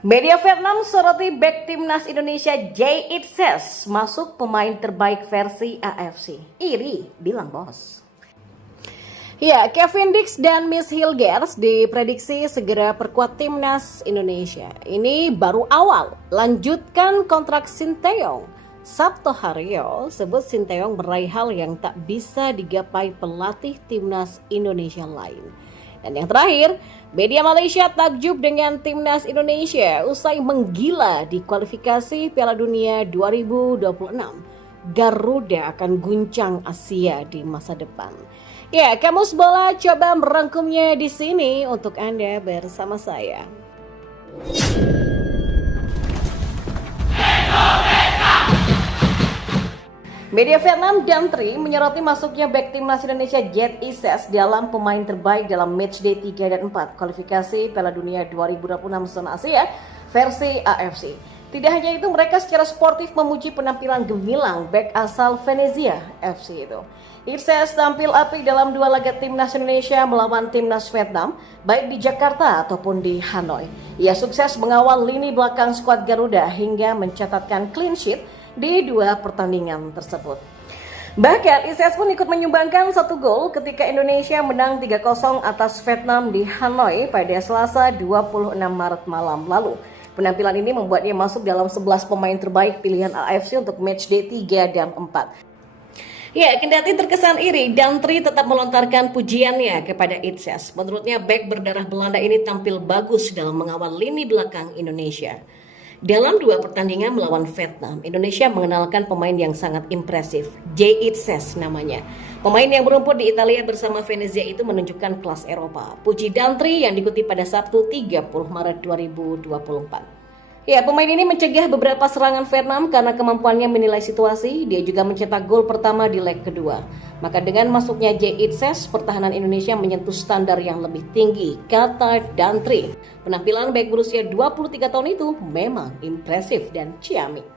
Media Vietnam soroti bek timnas Indonesia Jay Itses masuk pemain terbaik versi AFC. Iri, bilang bos. Ya, Kevin Dix dan Miss Hilgers diprediksi segera perkuat timnas Indonesia. Ini baru awal, lanjutkan kontrak Sinteyong. Sabto Haryo sebut Sinteyong meraih hal yang tak bisa digapai pelatih timnas Indonesia lain. Dan yang terakhir, media Malaysia takjub dengan timnas Indonesia usai menggila di kualifikasi Piala Dunia 2026. Garuda akan guncang Asia di masa depan. Ya, Kamus Bola coba merangkumnya di sini untuk Anda bersama saya. Media Vietnam Dantri menyoroti masuknya bek timnas Indonesia Jet Ises dalam pemain terbaik dalam matchday 3 dan 4 kualifikasi Piala Dunia 2026 zona Asia versi AFC. Tidak hanya itu, mereka secara sportif memuji penampilan gemilang bek asal Venezia FC itu. Ises tampil apik dalam dua laga timnas Indonesia melawan timnas Vietnam, baik di Jakarta ataupun di Hanoi. Ia sukses mengawal lini belakang skuad Garuda hingga mencatatkan clean sheet di dua pertandingan tersebut. Bahkan Ises pun ikut menyumbangkan satu gol ketika Indonesia menang 3-0 atas Vietnam di Hanoi pada Selasa 26 Maret malam lalu. Penampilan ini membuatnya masuk dalam 11 pemain terbaik pilihan AFC untuk matchday 3 dan 4. Ya, kendati terkesan iri, Dantri tetap melontarkan pujiannya kepada Ises. Menurutnya, bek berdarah Belanda ini tampil bagus dalam mengawal lini belakang Indonesia. Dalam dua pertandingan melawan Vietnam, Indonesia mengenalkan pemain yang sangat impresif, Jay Itses namanya. Pemain yang berumput di Italia bersama Venezia itu menunjukkan kelas Eropa. Puji Dantri yang dikutip pada Sabtu 30 Maret 2024. Ya, pemain ini mencegah beberapa serangan Vietnam karena kemampuannya menilai situasi. Dia juga mencetak gol pertama di leg kedua. Maka dengan masuknya Jay Itses, pertahanan Indonesia menyentuh standar yang lebih tinggi, kata Dantri. Penampilan bek berusia 23 tahun itu memang impresif dan ciamik.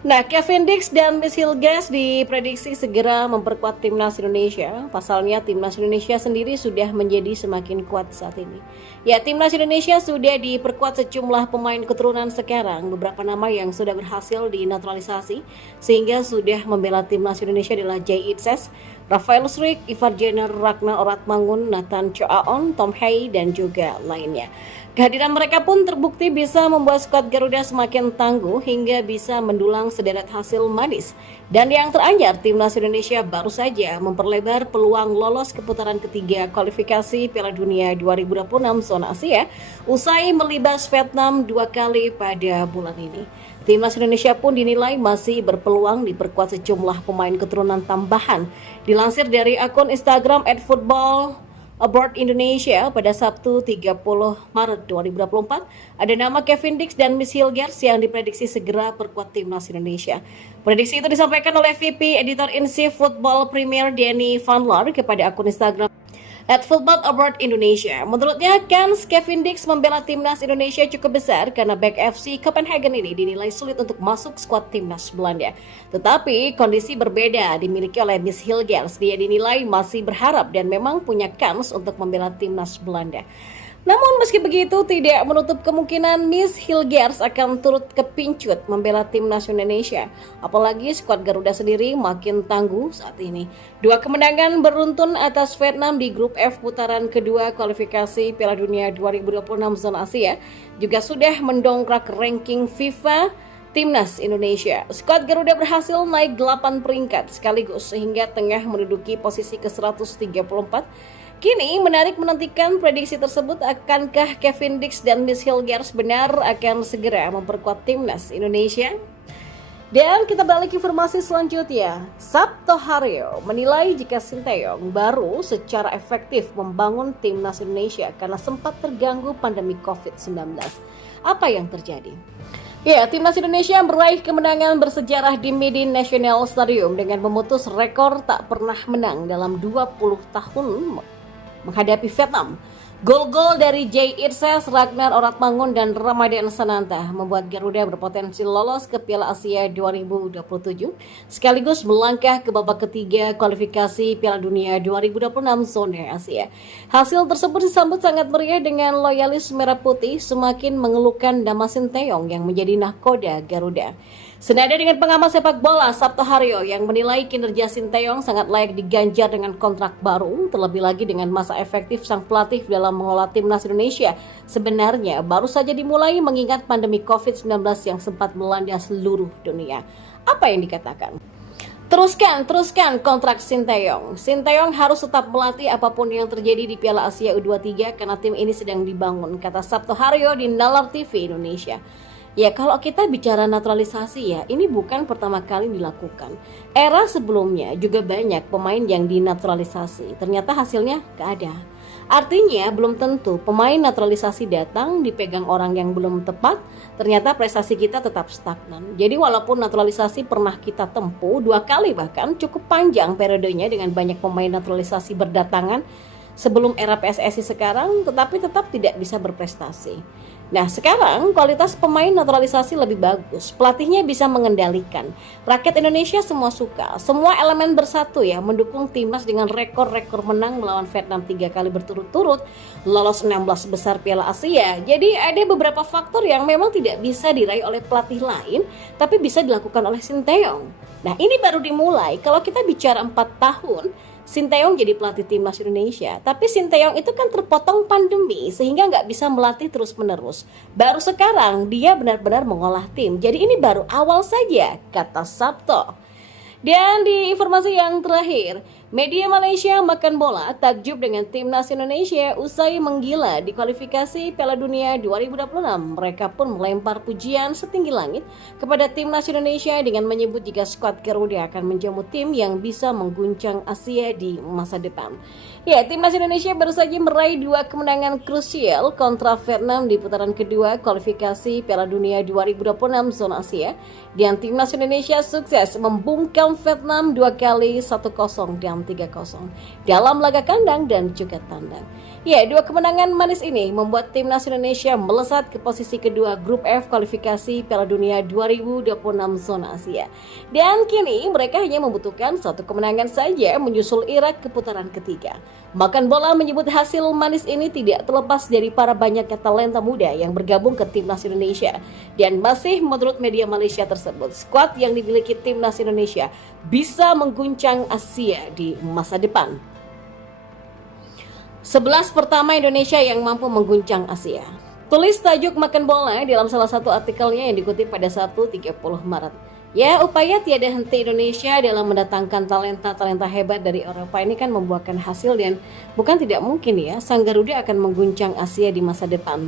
Nah, Kevin Dix dan Miss Hilgers diprediksi segera memperkuat timnas Indonesia. Pasalnya timnas Indonesia sendiri sudah menjadi semakin kuat saat ini. Ya, timnas Indonesia sudah diperkuat sejumlah pemain keturunan sekarang. Beberapa nama yang sudah berhasil dinaturalisasi sehingga sudah membela timnas Indonesia adalah Jay Itses, Rafael Struijk, Ivar Jenner, Ragnar Oratmangun, Nathan Choaon, Tom Hay, dan juga lainnya. Kehadiran mereka pun terbukti bisa membuat skuad Garuda semakin tangguh hingga bisa mendulang sederet hasil manis. Dan yang teranyar, timnas Indonesia baru saja memperlebar peluang lolos ke putaran ketiga kualifikasi Piala Dunia 2026 zona Asia usai melibas Vietnam 2 kali pada bulan ini. Timnas Indonesia pun dinilai masih berpeluang diperkuat sejumlah pemain keturunan tambahan. Dilansir dari akun Instagram @football_Indonesia pada Sabtu 30 Maret 2024, ada nama Kevin Dix dan Miss Hilgers yang diprediksi segera perkuat timnas Indonesia. Prediksi itu disampaikan oleh VP Editor-in-Chief Football Premier Danny Van Laar kepada akun Instagram @football_Indonesia. Menurutnya, kans Kevin Dix membela timnas Indonesia cukup besar karena back FC Copenhagen ini dinilai sulit untuk masuk skuad timnas Belanda. Tetapi kondisi berbeda dimiliki oleh Miss Hilgers. Dia dinilai masih berharap dan memang punya kans untuk membela timnas Belanda. Namun meski begitu, tidak menutup kemungkinan Miss Hilgers akan turut kepincut membela timnas Indonesia. Apalagi skuad Garuda sendiri makin tangguh saat ini. Dua kemenangan beruntun atas Vietnam di grup F putaran kedua kualifikasi Piala Dunia 2026 zona Asia juga sudah mendongkrak ranking FIFA timnas Indonesia. Skuad Garuda berhasil naik 8 peringkat sekaligus sehingga tengah menduduki posisi ke-134. Kini menarik menantikan prediksi tersebut, akankah Kevin Dix dan Miss Hilgers benar akan segera memperkuat timnas Indonesia? Dan kita balik informasi selanjutnya. Sabto Haryo menilai jika Sinteyong baru secara efektif membangun timnas Indonesia karena sempat terganggu pandemi COVID-19. Apa yang terjadi? Ya, timnas Indonesia meraih kemenangan bersejarah di Medan National Stadium dengan memutus rekor tak pernah menang dalam 20 tahun menghadapi Vietnam. Gol-gol dari Jay Itzes, Ragnar Oratmangun, dan Ramadhan Sananta membuat Garuda berpotensi lolos ke Piala Asia 2027 sekaligus melangkah ke babak ketiga kualifikasi Piala Dunia 2026 zona Asia. Hasil tersebut disambut sangat meriah dengan loyalis Merah Putih semakin mengeluhkan nama Sinteyong yang menjadi nahkoda Garuda. Senada dengan pengamat sepak bola Sabto Haryo yang menilai kinerja Sinteyong sangat layak diganjar dengan kontrak baru, terlebih lagi dengan masa efektif sang pelatih dalam mengelola timnas Indonesia sebenarnya baru saja dimulai mengingat pandemi COVID-19 yang sempat melanda seluruh dunia. Apa yang dikatakan? Teruskan kontrak Sinteyong. Sinteyong harus tetap melatih apapun yang terjadi di Piala Asia U23 karena tim ini sedang dibangun, kata Sabto Haryo di Nalar TV Indonesia. Ya, kalau kita bicara naturalisasi ya, ini bukan pertama kali dilakukan. Era sebelumnya juga banyak pemain yang dinaturalisasi. Ternyata hasilnya gak ada. Artinya belum tentu pemain naturalisasi datang dipegang orang yang belum tepat, ternyata prestasi kita tetap stagnan. Jadi walaupun naturalisasi pernah kita tempuh 2 kali bahkan cukup panjang periodenya dengan banyak pemain naturalisasi berdatangan sebelum era PSSI sekarang, tetapi tetap tidak bisa berprestasi. Nah, sekarang kualitas pemain naturalisasi lebih bagus, pelatihnya bisa mengendalikan. Rakyat Indonesia semua suka, semua elemen bersatu ya, mendukung timnas dengan rekor-rekor menang melawan Vietnam 3 kali berturut-turut, lolos 16 besar Piala Asia. Jadi ada beberapa faktor yang memang tidak bisa diraih oleh pelatih lain, tapi bisa dilakukan oleh Sinteyong. Nah, ini baru dimulai. Kalau kita bicara 4 tahun, Sinteyong jadi pelatih timnas Indonesia, tapi Sinteyong itu kan terpotong pandemi sehingga nggak bisa melatih terus-menerus. Baru sekarang dia benar-benar mengolah tim, jadi ini baru awal saja, kata Sabto. Dan di informasi yang terakhir, media Malaysia makan bola takjub dengan timnas Indonesia usai menggila di kualifikasi Piala Dunia 2026. Mereka pun melempar pujian setinggi langit kepada timnas Indonesia dengan menyebut jika skuad Garuda akan menjamu tim yang bisa mengguncang Asia di masa depan. Ya, timnas Indonesia baru saja meraih 2 kemenangan krusial kontra Vietnam di putaran kedua kualifikasi Piala Dunia 2026 zona Asia. Dan timnas Indonesia sukses membungkam Vietnam 2 kali 1-0 dan 3-0 dalam laga kandang dan juga tandang. Ya, 2 kemenangan manis ini membuat timnas Indonesia melesat ke posisi kedua grup F kualifikasi Piala Dunia 2026 zona Asia. Dan kini mereka hanya membutuhkan 1 kemenangan saja menyusul Irak ke putaran ketiga. Makan bola menyebut hasil manis ini tidak terlepas dari para banyaknya talenta muda yang bergabung ke timnas Indonesia. Dan masih menurut media Malaysia tersebut, skuad yang dimiliki timnas Indonesia bisa mengguncang Asia di masa depan. 11 pertama Indonesia yang mampu mengguncang Asia. Tulis tajuk Makan Bola dalam salah satu artikelnya yang dikutip pada Sabtu 30 Maret. Ya, upaya tiada henti Indonesia dalam mendatangkan talenta-talenta hebat dari Eropa ini kan membuahkan hasil dan bukan tidak mungkin ya, sang Garuda akan mengguncang Asia di masa depan.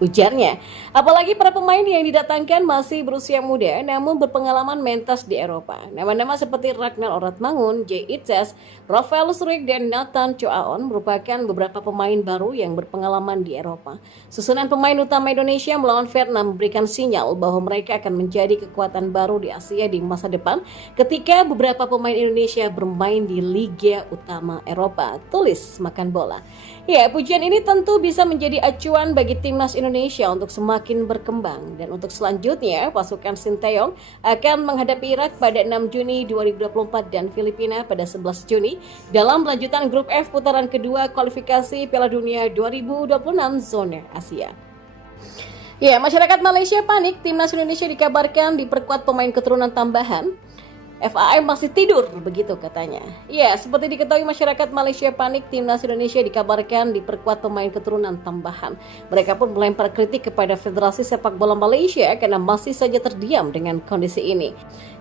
Ujarnya, apalagi para pemain yang didatangkan masih berusia muda namun berpengalaman mentas di Eropa. Nama-nama seperti Ragnar Oratmangun, Jay Itzes, Rafael Struijk, dan Nathan Choaon merupakan beberapa pemain baru yang berpengalaman di Eropa. Susunan pemain utama Indonesia melawan Vietnam memberikan sinyal bahwa mereka akan menjadi kekuatan baru di Asia di masa depan ketika beberapa pemain Indonesia bermain di Liga Utama Eropa. Tulis Makan Bola. Ya, pujian ini tentu bisa menjadi acuan bagi timnas Indonesia untuk semakin berkembang. Dan untuk selanjutnya, pasukan Sinteyong akan menghadapi Irak pada 6 Juni 2024 dan Filipina pada 11 Juni dalam lanjutan grup F putaran kedua kualifikasi Piala Dunia 2026 zona Asia. Ya, masyarakat Malaysia panik, timnas Indonesia dikabarkan diperkuat pemain keturunan tambahan. FAM masih tidur, begitu katanya. Ya, seperti diketahui masyarakat Malaysia panik, timnas Indonesia dikabarkan diperkuat pemain keturunan tambahan. Mereka pun melempar kritik kepada Federasi Sepak Bola Malaysia karena masih saja terdiam dengan kondisi ini.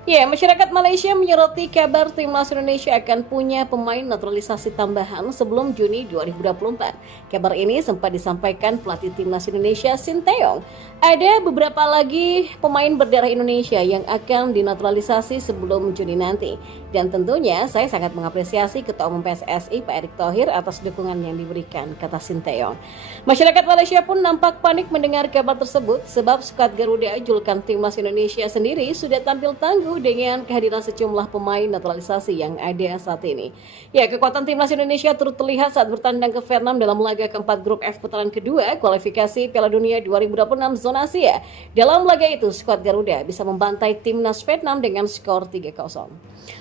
Ya, masyarakat Malaysia menyoroti kabar timnas Indonesia akan punya pemain naturalisasi tambahan sebelum Juni 2024. Kabar ini sempat disampaikan pelatih timnas Indonesia Sinteyong. Ada beberapa lagi pemain berdarah Indonesia yang akan dinaturalisasi sebelum Juni nanti. Dan tentunya saya sangat mengapresiasi Ketua Umum PSSI Pak Erick Thohir atas dukungan yang diberikan, kata Sinteyong. Masyarakat Malaysia pun nampak panik mendengar kabar tersebut sebab skuad Garuda julukan timnas Indonesia sendiri sudah tampil tangguh tangguh dengan kehadiran sejumlah pemain naturalisasi yang ada saat ini. Ya, kekuatan timnas Indonesia turut terlihat saat bertandang ke Vietnam dalam laga keempat grup F putaran kedua kualifikasi Piala Dunia 2026 zona Asia. Dalam laga itu, skuad Garuda bisa membantai timnas Vietnam dengan skor 3-0.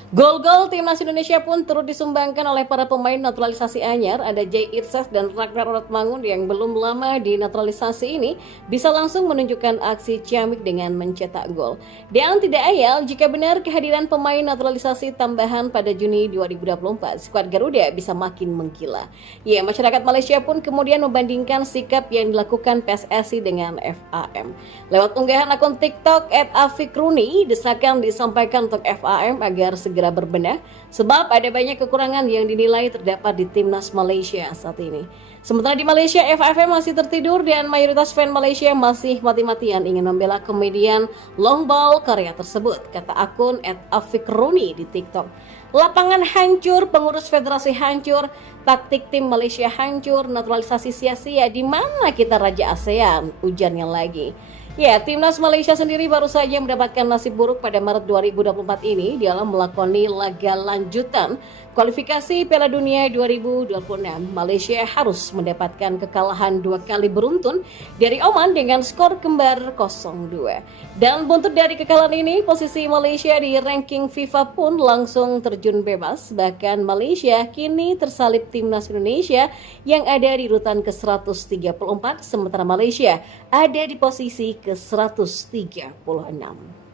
Gol-gol timnas Indonesia pun turut disumbangkan oleh para pemain naturalisasi anyar. Ada Jay Irsas dan Ragnar Oratmangun yang belum lama dinaturalisasi ini bisa langsung menunjukkan aksi ciamik dengan mencetak gol. Dan tidak ayal jika benar kehadiran pemain naturalisasi tambahan pada Juni 2024, skuad Garuda bisa makin mengkilap. Ya, masyarakat Malaysia pun kemudian membandingkan sikap yang dilakukan PSSI dengan FAM. Lewat unggahan akun TikTok @afikruni, desakan disampaikan untuk FAM agar segera berbenah sebab ada banyak kekurangan yang dinilai terdapat di timnas Malaysia saat ini. Sementara di Malaysia, FAM masih tertidur dan mayoritas fan Malaysia masih mati-matian ingin membela komedian long ball Korea tersebut, kata akun @afikruni di TikTok. Lapangan hancur, pengurus federasi hancur, taktik tim Malaysia hancur, naturalisasi sia-sia, di mana kita raja ASEAN? Ujarnya lagi. Ya, timnas Malaysia sendiri baru saja mendapatkan nasib buruk pada Maret 2024 ini dalam melakoni laga lanjutan kualifikasi Piala Dunia 2026. Malaysia harus mendapatkan kekalahan 2 kali beruntun dari Oman dengan skor kembar 0-2. Dan buntut dari kekalahan ini, posisi Malaysia di ranking FIFA pun langsung terjun bebas. Bahkan Malaysia kini tersalip timnas Indonesia yang ada di urutan ke-134, sementara Malaysia ada di posisi ke-136.